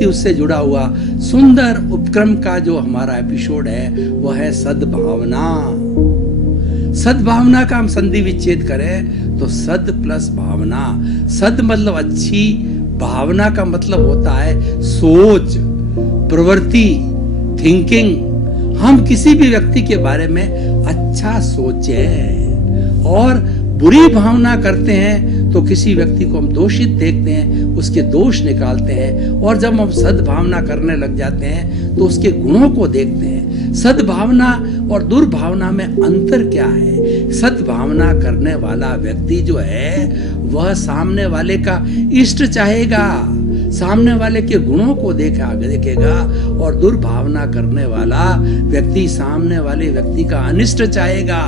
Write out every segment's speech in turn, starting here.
बहुत ही उससे जुड़ा हुआ सुंदर उपक्रम का जो हमारा एपिसोड है वो है सद्भावना। सद्भावना का हम संधि विच्छेद करें तो सद प्लस भावना। सद मतलब अच्छी, भावना का मतलब होता है सोच, प्रवृत्ति, थिंकिंग। हम किसी भी व्यक्ति के बारे में अच्छा सोचें, और बुरी भावना करते हैं तो किसी व्यक्ति को हम दोषित देखते हैं, उसके दोष निकालते हैं, और जब हम सद्भावना करने लग जाते हैं तो उसके गुणों को देखते हैं। सद्भावना और दुर्भावना में अंतर क्या है? सद्भावना करने वाला व्यक्ति जो है वह सामने वाले का इष्ट चाहेगा, सामने वाले के गुणों को देखेगा, और दुर्भावना करने वाला व्यक्ति सामने वाले व्यक्ति का अनिष्ट चाहेगा,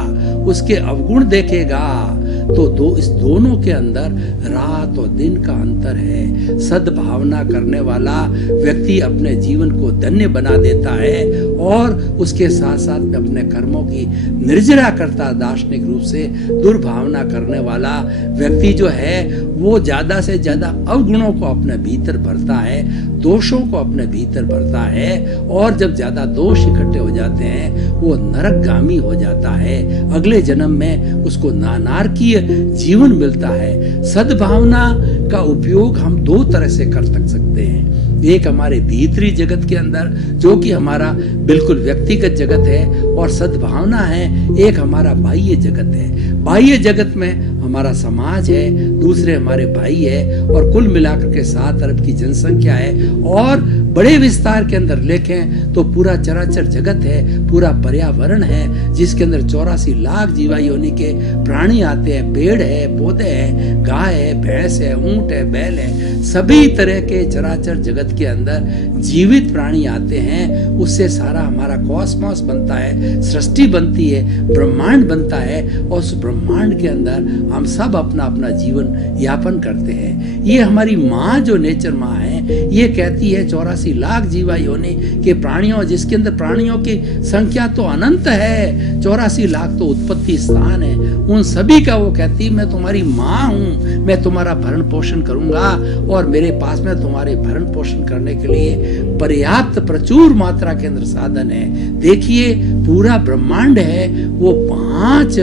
उसके अवगुण देखेगा। तो इस दोनों के अंदर रात और दिन का अंतर है। सद्भावना करने वाला व्यक्ति अपने जीवन को धन्य बना देता है और उसके साथ साथ में अपने कर्मों की निर्जरा करता है दार्शनिक रूप से। दुर्भावना करने वाला व्यक्ति जो है वो ज्यादा से ज्यादा अवगुणों को अपने भीतर भरता है, दोषों को अपने भीतर भरता है, और जब ज्यादा दोष इकट्ठे हो जाते हैं वो नरकगामी हो जाता है। अगले जन्म में उसको नारकीय जीवन मिलता है। सद्भावना का उपयोग हम दो तरह से कर सकते हैं। एक हमारे भीतरी जगत के अंदर जो कि हमारा बिल्कुल व्यक्तिगत जगत है, और सद्भावना है एक हमारा बाह्य जगत है। बाह्य जगत में हमारा समाज है, दूसरे हमारे भाई है, और कुल मिलाकर के 7 अरब की जनसंख्या है। और बड़े विस्तार के अंदर देखें तो पूरा चराचर जगत है, पूरा पर्यावरण है, जिसके अंदर 84 लाख जीवा योनि के प्राणी आते हैं। पेड़ है, पौधे हैं, गाय है, भैंस है, ऊंट है, बैल है, सभी तरह के चराचर जगत के अंदर जीवित प्राणी आते हैं। उससे सारा हमारा कॉस्मॉस बनता है, सृष्टि बनती है, ब्रह्मांड बनता है, और उस ब्रह्मांड के अंदर हम सब अपना अपना जीवन यापन करते हैं। ये हमारी माँ जो नेचर माँ है, ये कहती है 84 लाख जीवा योनि के प्राणियों, जिसके अंदर प्राणियों की संख्या तो अनंत है, 84 लाख तो उत्पत्ति स्थान है, उन सभी का वो कहती है मैं तुम्हारी माँ हूँ, मैं तुम्हारा भरण पोषण करूंगा, और मेरे पास में तुम्हारे भरण पोषण करने के लिए पर्याप्त प्रचुर मात्रा के अंदर साधन है। देखिए पूरा ब्रह्मांड है वो 5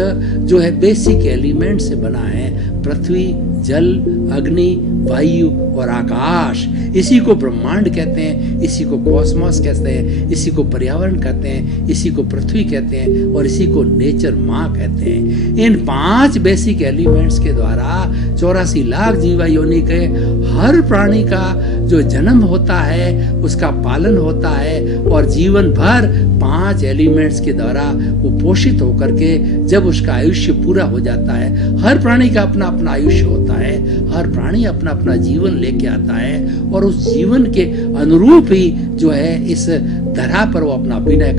जो है बेसिक एलिमेंट से बना है, पृथ्वी, जल, अग्नि, वायु और आकाश। इसी को ब्रह्मांड कहते हैं, इसी को कॉस्मॉस कहते हैं, इसी को पर्यावरण कहते हैं, इसी को पृथ्वी कहते हैं, और इसी को नेचर माँ कहते हैं। इन 5 बेसिक एलिमेंट्स के द्वारा 84 लाख जीवा योनि के हर प्राणी का जो जन्म होता है उसका पालन होता है, और जीवन भर 5 एलिमेंट्स के द्वारा वो पोषित होकर के जब उसका आयुष्य पूरा हो जाता है, हर प्राणी का अपना अपना आयुष्य होता है, हर प्राणी अपना अपना जीवन लेके आता है, और उस जीवन के अनुरूप ही जो है इस धरा पर वो अपना अभिनय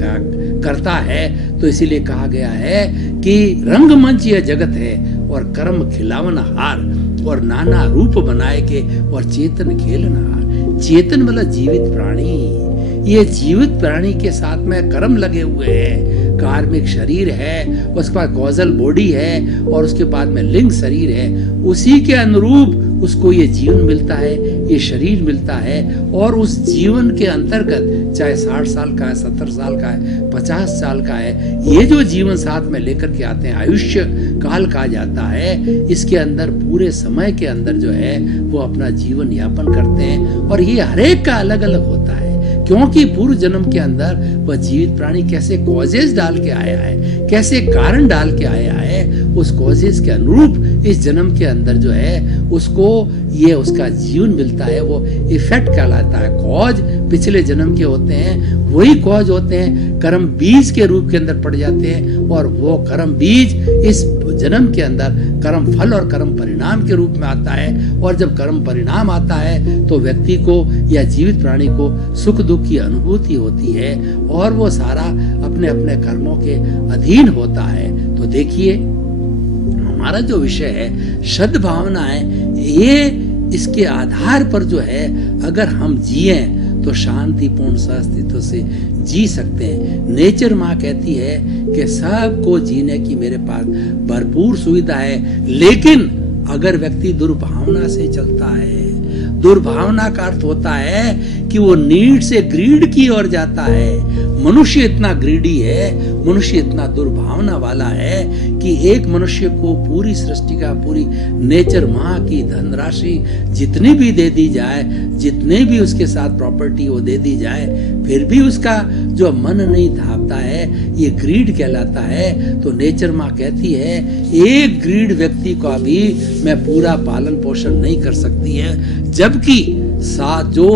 करता है। तो इसीलिए कहा गया है कि रंगमंच यह जगत है, और कर्म खिलावन हार, और नाना रूप बनाए के, और चेतन खेलन हार। चेतन मतलब जीवित प्राणी। ये जीवित प्राणी के साथ में कर्म लगे हुए हैं। कार्मिक शरीर है, उसके बाद कॉजल बॉडी है, और उसके बाद में लिंग शरीर है। उसी के अनुरूप उसको ये जीवन मिलता है, ये शरीर मिलता है, और उस जीवन के अंतर्गत चाहे 60 साल का है, 70 साल का है, 50 साल का है, ये जो जीवन साथ में लेकर के आते हैं आयुष्य काल कहा जाता है। इसके अंदर पूरे समय के अंदर जो है वो अपना जीवन यापन करते हैं, और ये हरेक का अलग अलग होता है, क्योंकि पूर्व जन्म के अंदर वह जीवित प्राणी कैसे कॉजेज डाल के आया है, कैसे कारण डाल के आया है, उस कॉजेज के अनुरूप इस जन्म के अंदर जो है उसको ये उसका जीवन मिलता है। वो इफेक्ट कहलाता है। कॉज पिछले जन्म के होते हैं, वही कॉज होते हैं कर्म बीज के रूप के अंदर पड़ जाते हैं, और वो कर्म बीज इस जन्म के अंदर कर्म फल और कर्म परिणाम के रूप में आता है। और जब कर्म परिणाम आता है तो व्यक्ति को या जीवित प्राणी को सुख दुख की अनुभूति होती है, और वो सारा अपने अपने कर्मों के अधीन होता है। तो देखिए हमारा जो विषय है सद्भावना है, ये इसके आधार पर जो है अगर हम जिए तो शांतिपूर्ण अस्तित्व से जी सकते हैं। नेचर माँ कहती है कि सबको जीने की मेरे पास भरपूर सुविधा है, लेकिन अगर व्यक्ति दुर्भावना से चलता है, दुर्भावना का अर्थ होता है कि वो नीड से ग्रीड की ओर जाता है। मनुष्य इतना ग्रीडी है, मनुष्य इतना दुर्भावना वाला है कि एक मनुष्य को पूरी सृष्टि का, पूरी नेचर माँ की धनराशि जितनी भी दे दी जाए, जितने भी उसके साथ प्रॉपर्टी वो दे दी जाए, फिर भी उसका जो मन नहीं धापता है, ये ग्रीड कहलाता है। तो नेचर माँ कहती है एक ग्रीड व्यक्ति का भी मैं पूरा पालन पोषण नहीं कर सकती है, जबकि साथ जो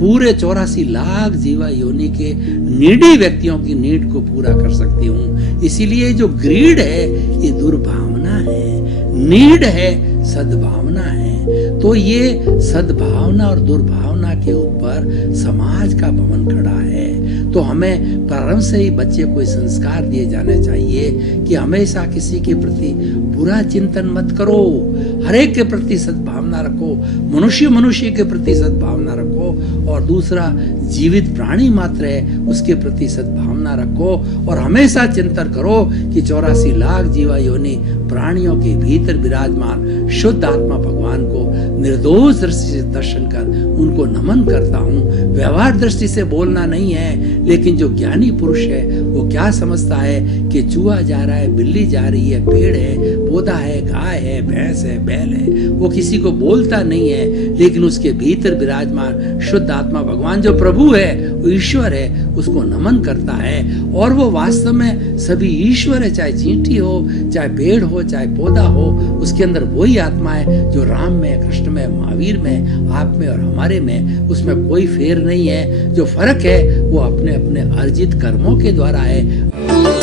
पूरे 84 लाख जीवा योनि के नीडी व्यक्तियों की नीड को पूरा कर सकती हूँ। इसीलिए जो ग्रीड है ये दुर्भावना है, नीड है सद्भावना है। तो ये सद्भावना और दुर्भावना के ऊपर समाज का भवन खड़ा है। तो हमें प्रारंभ से ही बच्चे को संस्कार दिए जाने चाहिए कि हमेशा किसी के प्रति बुरा चिंतन मत करो, हर एक के प्रति सद्भावना रखो, मनुष्य मनुष्य के प्रति सद्भावना रखो, और दूसरा जीवित प्राणी मात्र है उसके प्रति सद्भावना रखो। और हमेशा चिंतन करो कि 84 लाख जीवा योनि प्राणियों के भीतर विराजमान शुद्ध आत्मा भगवान को निर्दोष दृष्टि से दर्शन कर उनको नमन करता हूँ। व्यवहार दृष्टि से बोलना नहीं है, लेकिन जो ज्ञानी पुरुष है वो क्या समझता है कि चूहा जा रहा है, बिल्ली जा रही है, पेड़ है, पौधा है, गाय है, भैंस है, बैल है, वो किसी को बोलता नहीं है, लेकिन उसके भीतर विराजमान शुद्ध आत्मा भगवान जो प्रभु है, वो ईश्वर है, उसको नमन करता है। और वो वास्तव में सभी ईश्वर है, चाहे चींटी हो, चाहे पेड़ हो, चाहे पौधा हो, उसके अंदर वही आत्मा है जो राम में, कृष्ण में, महावीर में, आप में और हमारे में, उसमें कोई फेर नहीं है। जो फर्क है वो अपने अपने अर्जित कर्मों के द्वारा है।